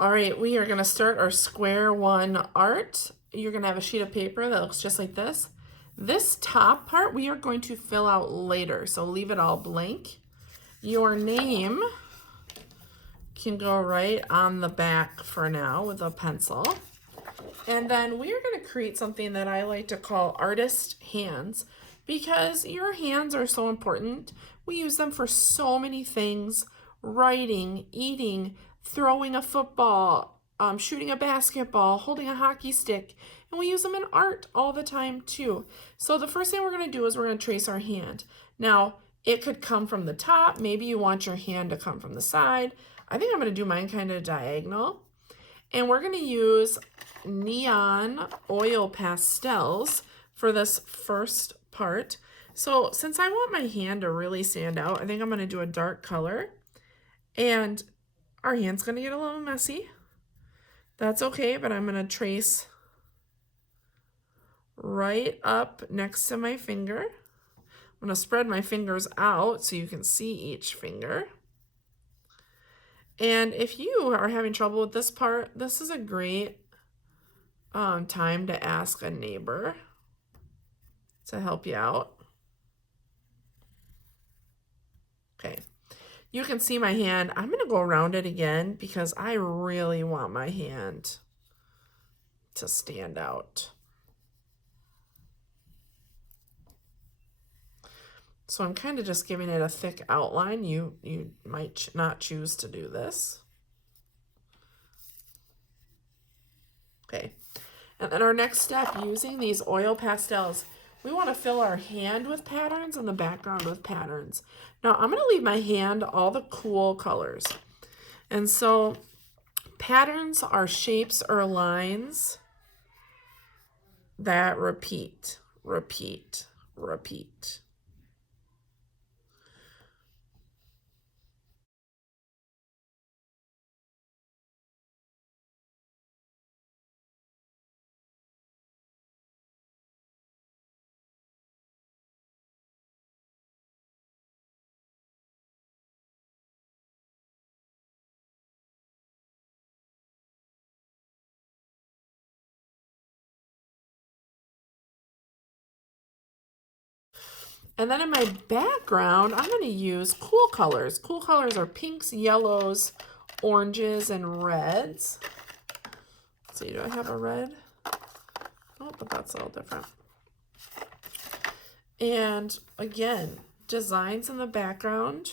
All right, we are gonna start our square one art. You're gonna have a sheet of paper that looks just like this. This top part we are going to fill out later, so leave it all blank. Your name can go right on the back for now with a pencil. And then we are going to create something that I like to call artist hands because your hands are so important. We use them for so many things: writing, eating, throwing a football, shooting a basketball, holding a hockey stick, and we use them in art all the time too. So the first thing we're going to do is we're going to trace our hand. Now, it could come from the top. Maybe you want your hand to come from the side. I think I'm going to do mine kind of diagonal. And we're going to use neon oil pastels for this first part. So since I want my hand to really stand out, I think I'm going to do a dark color. And our hand's going to get a little messy. That's okay, but I'm going to trace right up next to my finger. I'm going to spread my fingers out so you can see each finger. And if you are having trouble with this part, this is a great time to ask a neighbor to help you out. Okay, you can see my hand. I'm going to go around it again because I really want my hand to stand out. So I'm kind of just giving it a thick outline. You might not choose to do this. Okay, and then our next step, using these oil pastels, we want to fill our hand with patterns and the background with patterns. Now I'm going to leave my hand all the cool colors. And so patterns are shapes or lines that repeat, repeat, repeat. And then in my background, I'm going to use cool colors. Cool colors are pinks, yellows, oranges, and reds. Let's see, do I have a red? Oh, but that's a little different. And again, designs in the background.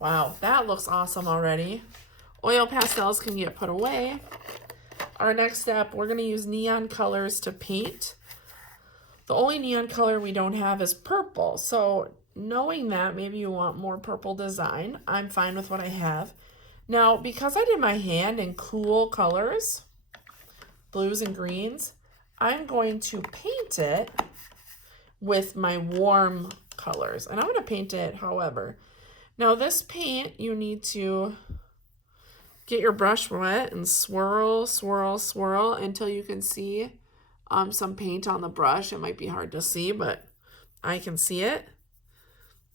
Wow, that looks awesome already. Oil pastels can get put away. Our next step, we're going to use neon colors to paint. The only neon color we don't have is purple. So knowing that, maybe you want more purple design. I'm fine with what I have. Now, because I did my hand in cool colors, blues and greens, I'm going to paint it with my warm colors. And I'm going to paint it however. Now this paint, you need to get your brush wet and swirl, swirl, swirl until you can see some paint on the brush. It might be hard to see, but I can see it.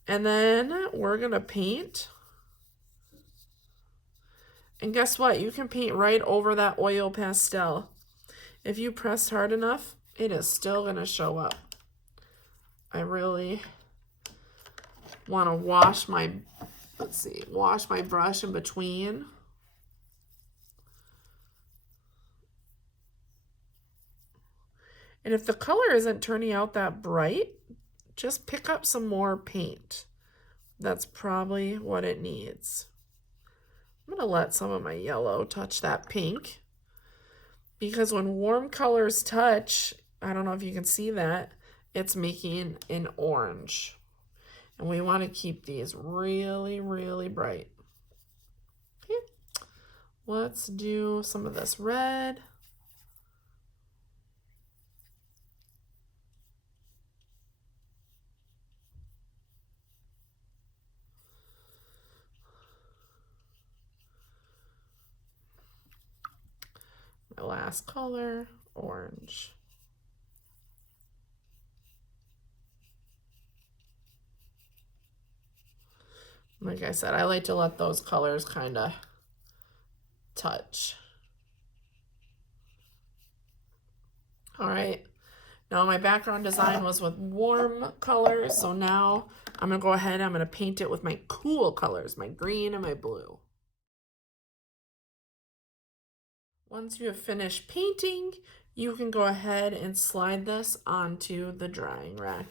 And then we're going to paint. And guess what? You can paint right over that oil pastel. If you press hard enough, it is still going to show up. I really want to wash my, wash my brush in between. And if the color isn't turning out that bright, just pick up some more paint. That's probably what it needs. I'm going to let some of my yellow touch that pink, because when warm colors touch, I don't know if you can see that, it's making an orange. And we want to keep these really, really bright. Okay. Let's do some of this red. My last color, orange. Like I said, I like to let those colors kind of touch. All right, now my background design was with warm colors, so now I'm gonna go ahead, I'm gonna paint it with my cool colors, my green and my blue. Once you have finished painting, you can go ahead and slide this onto the drying rack.